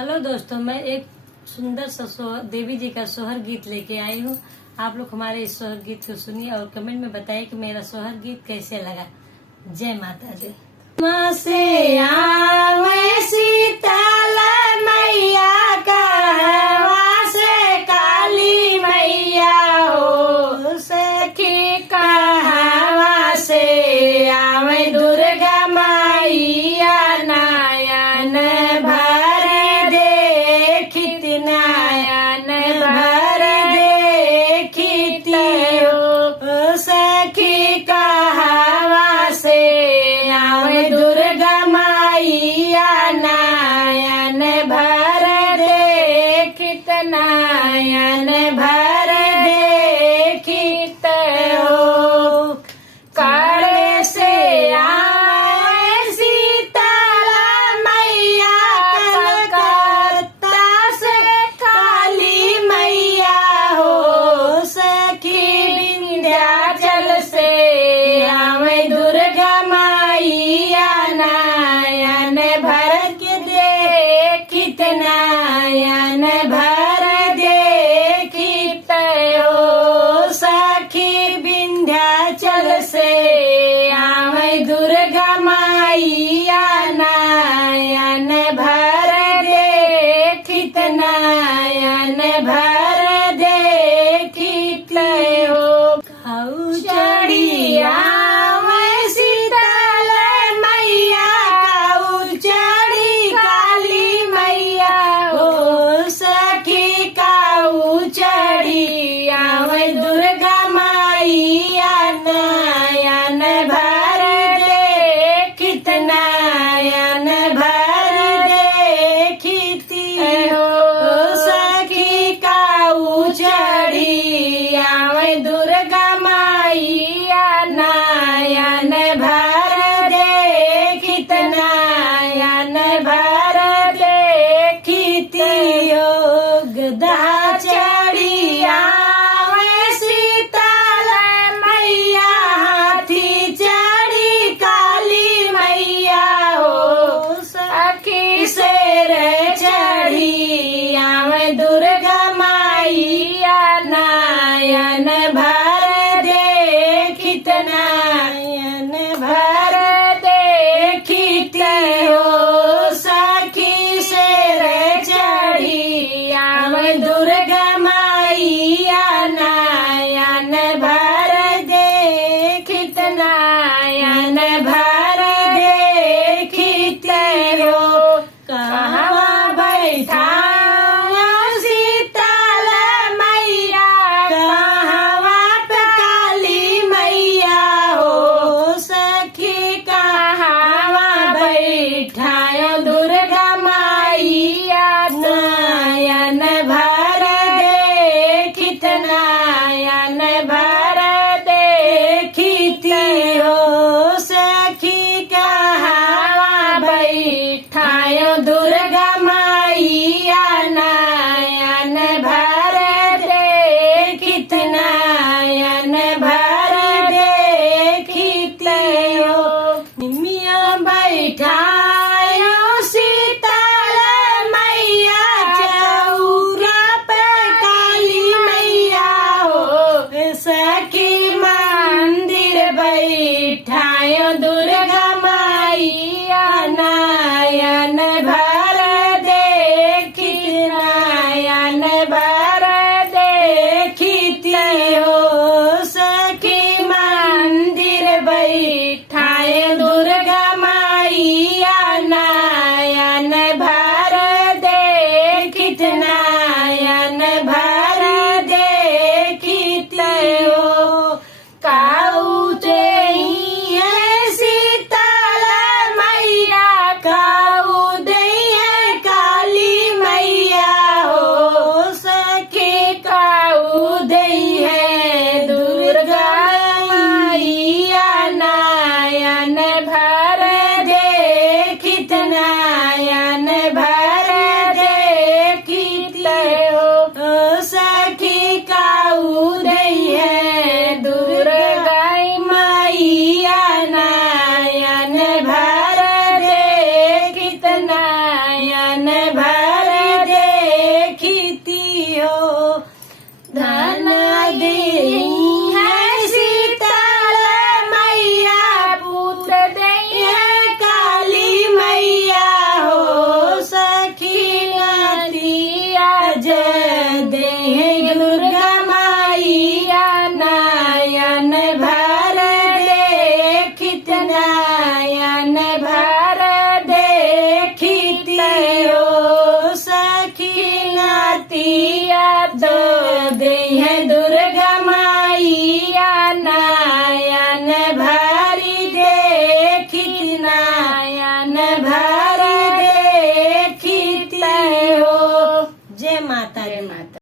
Hello दोस्तों, मैं एक सुंदर सा देवी जी का सोहर गीत लेके आई हूँ। आप लोग हमारे इस सोहर गीत को सुनिए और कमेंट में बताइए कि मेरा सोहर गीत कैसे लगा। जय माता दी। माँ से आवे शीतल मैया का, वहाँ से काली मैया हो सखी का, वहाँ से आवे दुर्गा मैया, नयन भर देखित, नयन भर देखित हो सखी का, वहाँ से आवे दुर्गा मैया, नयन भर देखित, नयन भर देखित हो। काले से आवे शीतला मैया, कलकत्ता से काली मैया हो सखी, विंध्याचल से आवे दुर्गा मैया, नयन भर के देखित, नयन भर देखित हो सखी, विंध्याचल से आवे दुर्गा मैया, नयन भर देखित, नयन भर देखित हो। खाऊ चढ़िया शीतल मैया, खाऊ चढ़ी काली मैया हो सखी, खाऊ चढ़ी आवे दुर्गा मैया, नयन भर देखित, नयन भर देखित हो सखी, खाऊ चढ़ी आवे दुर्गा मैया, नयन भर देखित, नयन भर देखित हो। गदा चढ़ी आवे शीतल मैया, हाथी चढ़ी काली मैया हो सखी, शेर चढ़ी आवे दुर्गा मैया, नयन भर देखित, नयन भर देखित हो सखी, शेर चढ़ी आवे दुर्गा मैया, नयन भर देखित, नयन भर देखित हो। कहाँ बैठा शीतल मैया, कहाँ पे काली मैया हो सखी, कहाँ बैठा दुर्गा मैया, नयन भर देखित, नयन भर देखित हो सखी, कहाँ बैठा दुर्गा मैया, नयन भर देखित, नयन भर देखित हो। निमिया बैठा शीतल मैया, चौरा पे काली मैया हो सखी, मंदिर बैठा दुर्गा मैया, नयन भर देखित, मैया तो दे है